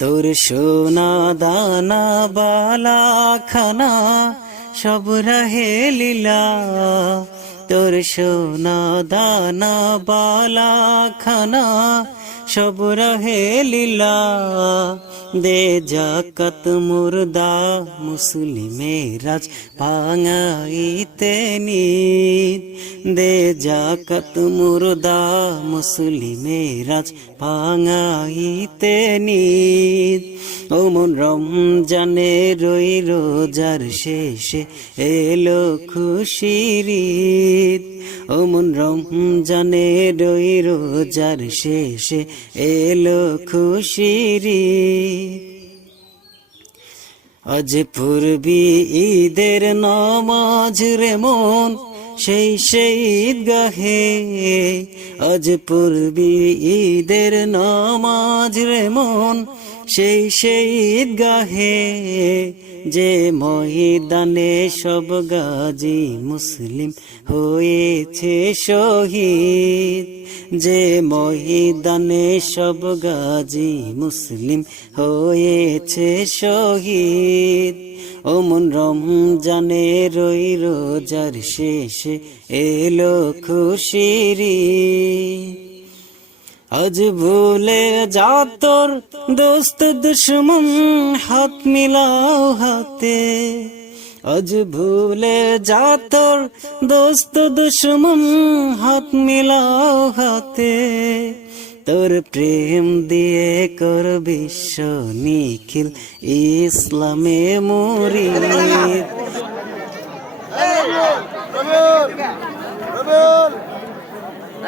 তোর সোনা দানা বালা খানা সব রহে লীলা, তোর সোনা দানা বালা খানা সব রহে লীলা। দে জাকাত মুর্দা মুসলিমের রাজ ভাঙাইতে নিত, দে জাকাত মুর্দা মুসলিমের রাজ ভাঙাইতে নিত। ও মন রমজানে রই রোজার শেষে এলো খুশির ঈদ, ও মন রমজানে রই রোজার শেষে এলো খুশির ঈদ। আজ পূর্বী ঈদের নামাজ রে মন সেই ঈদগাহে, আজ পূর্বী ঈদের নামাজ রে মন সেই ঈদগাহে। যে ময়দানে সব গাজী মুসলিম হয়েছে শহীদ, যে ময়দানে সব গাজী মুসলিম হয়েছে শহীদ। ও মন রমজানে রই রোজার শেষে এলো খুশির ঈদ। আজ ভুলে যা তোর দোস্ত দুশ্মন হাত মিলাও হাতে, আজ ভুলে যা তোর দোস্ত দুশ্মন হাত মিলাও হাতে। তোর প্রেম দিয়ে কর বিশ্ব নিখিল ইসলামে মুরিদ।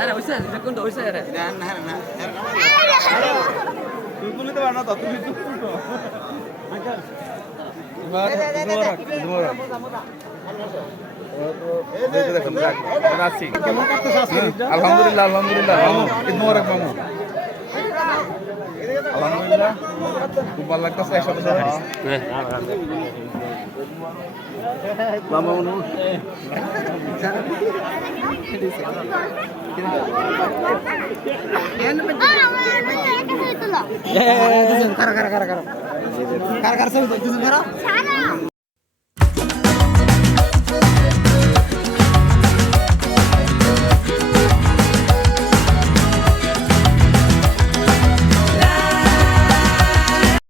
আরে ওইসা এটা কোনটা ওইসা আরে না না তুই বলতে পার না তো তুমি চুপ করো আলহামদুলিল্লাহ আলহামদুলিল্লাহ ঈদ মোবারক মামু। আলহামদুলিল্লাহ খুব ভালো লাগতেছে একসাথে সবাই মামা অনু কারা